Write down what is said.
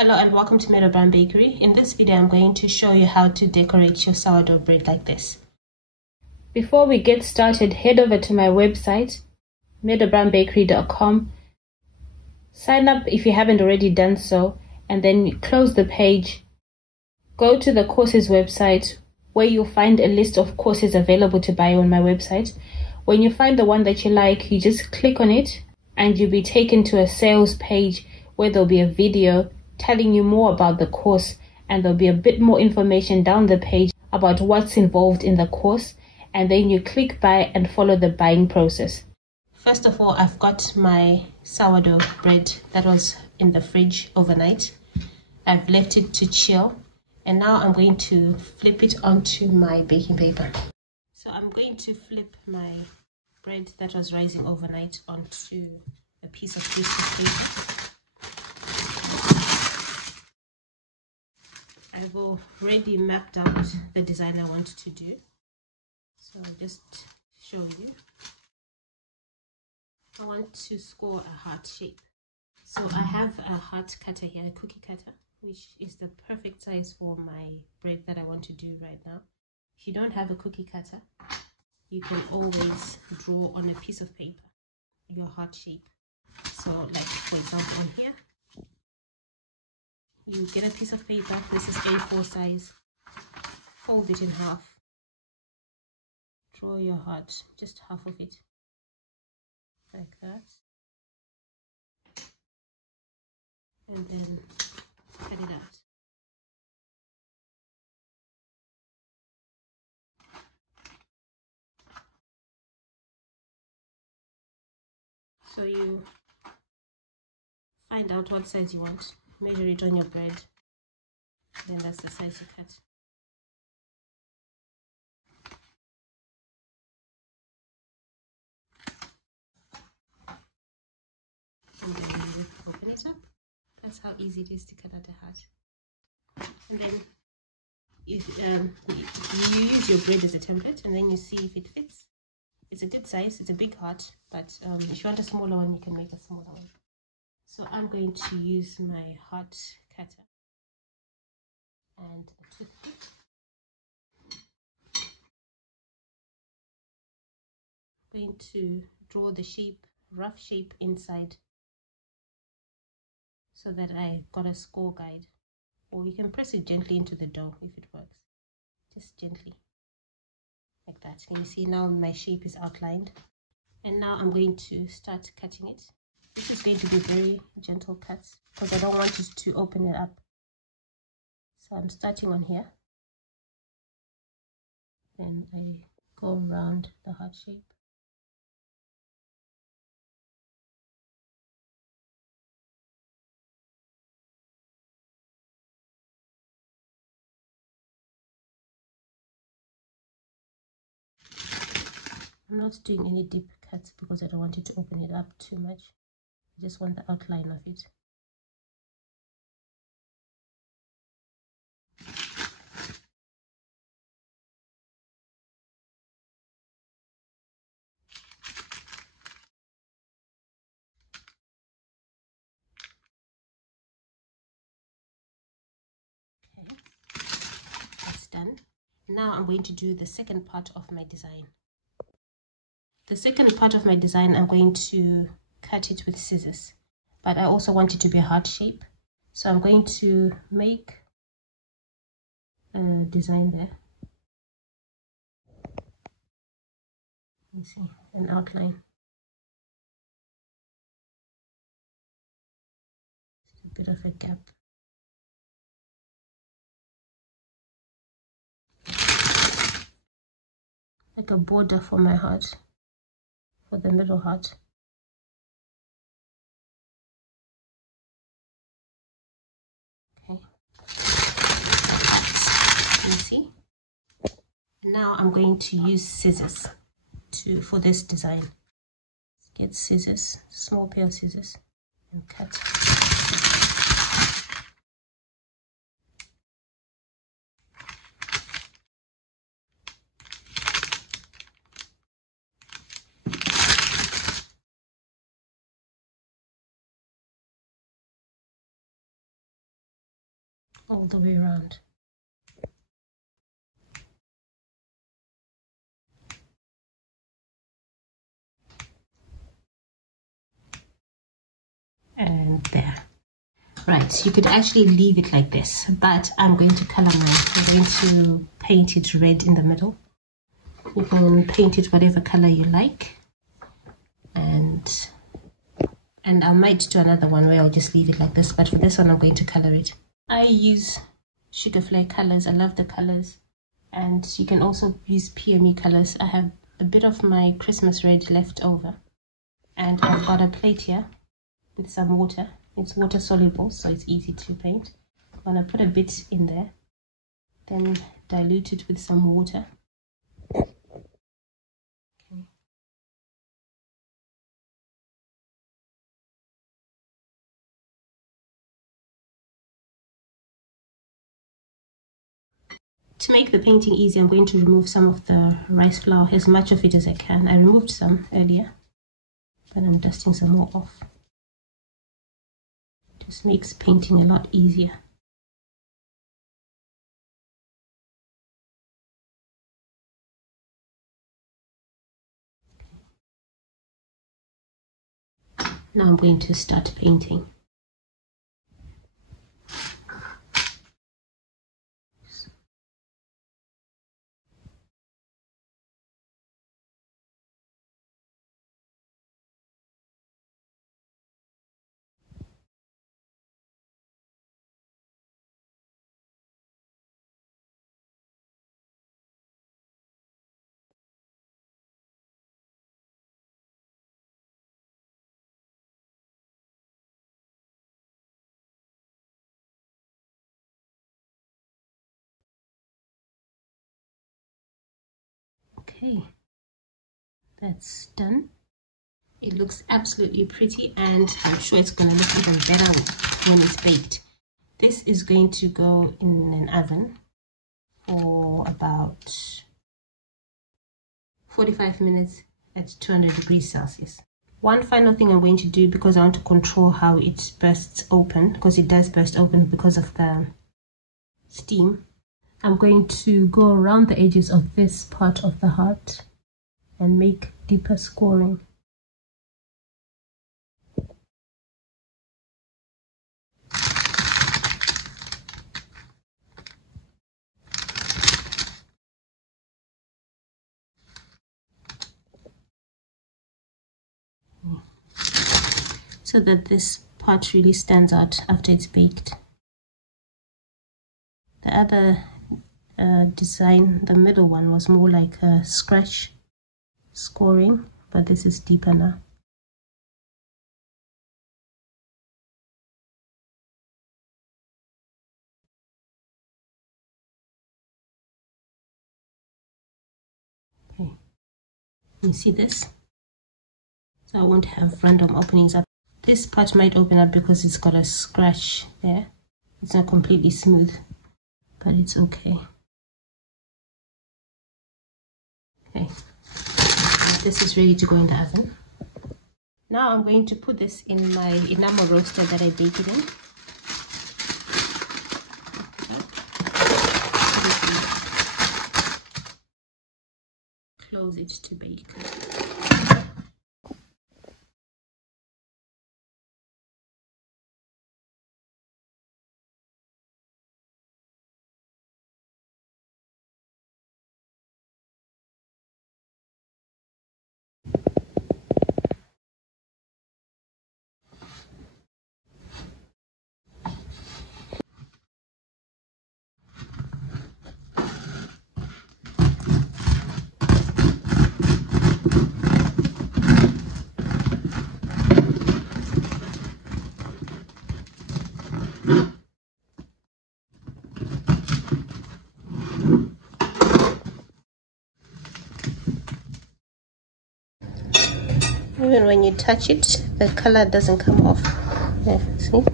Hello and welcome to Meadow Brown Bakery. In this video, I'm going to show you how to decorate your sourdough bread like this. Before we get started, head over to my website, meadowbrownbakery.com. Sign up if you haven't already done so, and then close the page. Go to the courses website where you'll find a list of courses available to buy on my website. When you find the one that you like, you just click on it and you'll be taken to a sales page where there'll be a video telling you more about the course, and there'll be a bit more information down the page about what's involved in the course, and then you click buy and follow the buying process. First of all, I've got my sourdough bread that was in the fridge overnight. I've left it to chill, and now I'm going to flip it onto my baking paper. So I'm going to flip my bread that was rising overnight onto a piece of tissue paper. I've already mapped out the design I want to do, so I'll just show you. I want to score a heart shape, so I have a heart cutter here, a cookie cutter, which is the perfect size for my bread that I want to do right now. If you don't have a cookie cutter, you can always draw on a piece of paper your heart shape. So like for example on here, you get a piece of paper, this is A4 size, fold it in half, draw your heart, just half of it, like that, and then cut it out. So you find out what size you want, measure it on your bread, then that's the size you cut. And then you open it up. That's how easy it is to cut out a heart. And then you use your bread as a template, and then you see if it fits. It's a good size, it's a big heart, but if you want a smaller one, you can make a smaller one. So I'm going to use my heart cutter and a toothpick. I'm going to draw the shape, rough shape inside, so that I got a score guide, or you can press it gently into the dough if it works, just gently like that. Can you see now my shape is outlined? And now I'm going to start cutting it. This is going to be very gentle cuts because I don't want it to open it up. So I'm starting on here, then I go around the heart shape. I'm not doing any deep cuts because I don't want it to open it up too much. I just want the outline of it. Okay, that's done. Now I'm going to do the second part of my design. The second part of my design, I'm going to cut it with scissors, but I also want it to be a heart shape. So I'm going to make a design there. You see, an outline. A bit of a gap. Like a border for my heart, for the middle heart. Okay. You see? Now I'm going to use scissors for this design. Get scissors, small pair of scissors, and cut. all the way around. And there. Right, you could actually leave it like this, but I'm going to color mine. I'm going to paint it red in the middle. You can paint it whatever color you like. And I might do another one where I'll just leave it like this, but for this one I'm going to color it. I use Sugar Flare colors. I love the colors. And you can also use PME colors. I have a bit of my Christmas red left over. And I've got a plate here with some water. It's water soluble, so it's easy to paint. I'm going to put a bit in there, then dilute it with some water. Okay. To make the painting easy, I'm going to remove some of the rice flour, as much of it as I can. I removed some earlier, but I'm dusting some more off. Just makes painting a lot easier. Now I'm going to start painting. Okay, that's done. It looks absolutely pretty, and I'm sure it's going to look even better when it's baked. This is going to go in an oven for about 45 minutes at 200 degrees Celsius. One final thing I'm going to do, because I want to control how it bursts open, because it does burst open because of the steam, I'm going to go around the edges of this part of the heart and make deeper scoring. So that this part really stands out after it's baked. The other design, the middle one, was more like a scratch scoring, but this is deeper now. Okay, you see this? So I won't have random openings up. This part might open up because it's got a scratch there. It's not completely smooth, but it's okay. Okay, this is ready to go in the oven. Now I'm going to put this in my enamel roaster that I bake it in. Close it to bake. Even when you touch it, the color doesn't come off. Yeah, see?